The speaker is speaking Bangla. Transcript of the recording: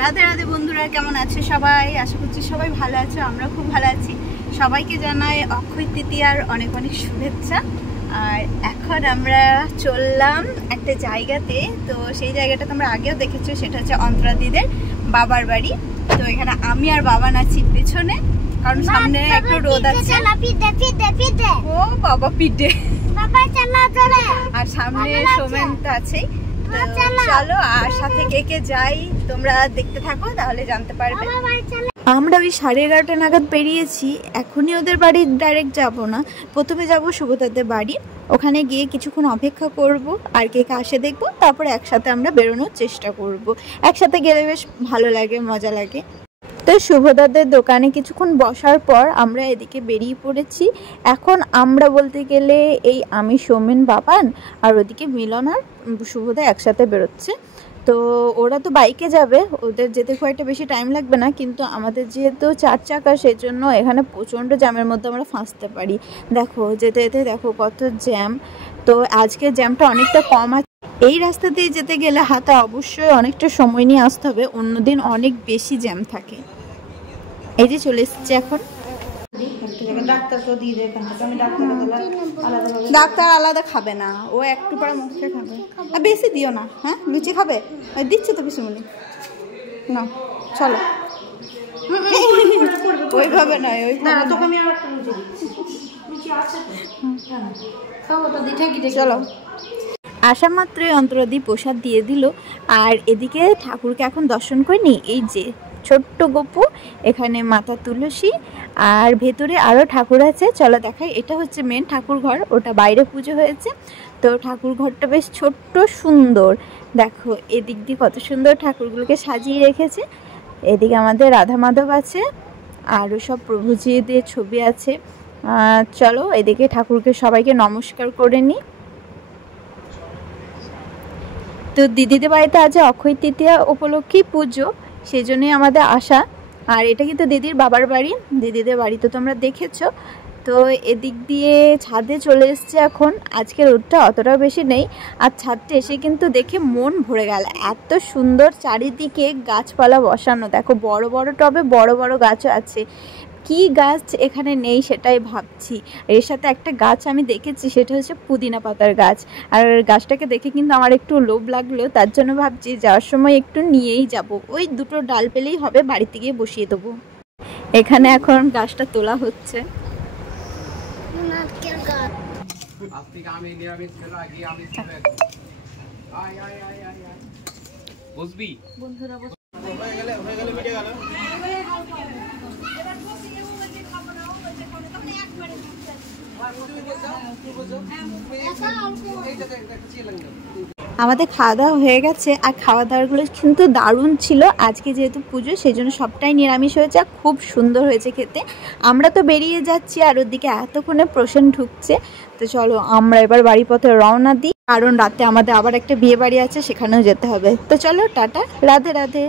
রাধে রাধে বন্ধুরা, কেমন আছে সবাই? আশা করছি সবাই ভালো আছে, আমরা খুব ভালো আছি। সবাইকে জানাই অক্ষয় তৃতীয়ার অনেক অনেক শুভেচ্ছা। আর এখন আমরা চললাম একটা জায়গাতে, তো সেই জায়গাটা তোমরা আগেও দেখেছো, সেটা হচ্ছে অন্তরাদিদের বাবার বাড়ি। তো এখানে আমি আর বাবা আছি পেছনে, কারণ সামনে একটু রোদ আছে। ও বাবা পিঠে, আর সামনে সোমেন তো আছেই। চলো আর সাথে কে কে যাই তোমরা দেখতে থাকো, তাহলে জানতে পারবে। আমরা ওই 11:30 নাগাদ বেরিয়েছি। এখনই ওদের বাড়ি ডাইরেক্ট যাব না, প্রথমে যাব শুভদাদের বাড়ি। ওখানে গিয়ে কিছুক্ষণ অপেক্ষা করব, আর কে কে আসে দেখবো, তারপরে একসাথে আমরা বেরোনোর চেষ্টা করব। একসাথে গেলে বেশ ভালো লাগে, মজা লাগে। তো শুভদাদের দোকানে কিছুক্ষণ বসার পর আমরা এদিকে বেরিয়ে পড়েছি। এখন আমরা বলতে গেলে এই আমি, সোমেন, বাবান আর ওদিকে মিলন আর শুভদা একসাথে বেরোচ্ছে। তো ওরা তো বাইকে যাবে, ওদের যেতে খুব একটা বেশি টাইম লাগবে না, কিন্তু আমাদের যেহেতু 4 চাকা, সেই জন্য এখানে প্রচণ্ড জ্যামের মধ্যে আমরা ফাঁসতে পারি। দেখো যেতে যেতে দেখো কত জ্যাম। তো আজকে জ্যামটা অনেকটা কম আছে। এই রাস্তা দিয়ে যেতে গেলে হাতে অবশ্যই অনেকটা সময় নিয়ে আসতে হবে, অন্যদিন অনেক বেশি জ্যাম থাকে। এই যে চলে এসেছি এখন। ডাক্তার আলাদা খাবে না, ও একটু পরে মুখে খাবে। আর বেশি দিও না, হ্যাঁ লুচি খাবে? দিচ্ছি তো পিসিমণি, না চলো। ওইভাবে নয়, চলো। আসা মাত্রই অন্তরাদি প্রসাদ দিয়ে দিল, আর এদিকে ঠাকুরকে এখন দর্শন করে নি। এই যে ছোট্ট গপু, এখানে মাতা তুলসী, আর ভেতরে আরও ঠাকুর আছে, চলো দেখাই। এটা হচ্ছে মেন ঠাকুর ঘর, ওটা বাইরে পুজো হয়েছে। তো ঠাকুর ঘরটা বেশ ছোট্ট সুন্দর, দেখো এদিক দিয়ে কত সুন্দর ঠাকুরগুলোকে সাজিয়ে রেখেছে। এদিকে আমাদের রাধা মাধব আছে, আরও সব প্রভুজিদের ছবি আছে। চলো এদিকে ঠাকুরকে সবাইকে নমস্কার করে নিই। তো দিদিদের বাড়িতে আজ অক্ষয় তৃতীয়া উপলক্ষেই পুজো, সেই জন্যই আমাদের আসা। আর এটা কিন্তু দিদির বাবার বাড়ি, দিদিদের বাড়ি তো তোমরা দেখেছো। তো এদিক দিয়ে ছাদে চলে এসছে এখন। আজকে রোদটা অতটাও বেশি নেই, আর ছাদটা এসে কিন্তু দেখে মন ভরে গেল। এত সুন্দর চারিদিকে গাছপালা বসানো, দেখো বড় বড় টবে বড় বড় গাছও আছে। কি গাছ এখানে নেই সেটাই ভাবছি। এর সাথে একটা গাছ আমি দেখেছি, সেটা হচ্ছে পুদিনা পাতার গাছ। আর গাছটাকে দেখে কিন্তু আমার একটু লোভ লাগলো, তার জন্য ভাবছি যাওয়ার সময় একটু নিয়েই যাব। ওই দুটো ডাল পেলেই হবে, বাড়িতে গিয়ে বসিয়ে দেবো। এখানে এখন গাছটা তোলা হচ্ছে। আমাদের খাওয়া দাওয়া হয়ে গেছে, আর খাওয়া দাওয়াগুলো কিন্তু দারুণ ছিল। আজকে যেহেতু পুজো, সেই জন্য সবটাই নিরামিষ হয়েছে, খুব সুন্দর হয়েছে খেতে। আমরা তো বেরিয়ে যাচ্ছি, আর ওদিকে এতক্ষণে প্রসেন ঢুকছে। তো চলো আমরা এবার বাড়ি পথে রওনা দিই, কারণ রাতে আমাদের আবার একটা বিয়ে বাড়ি আছে, সেখানেও যেতে হবে। তো চলো টাটা, রাধে রাধে।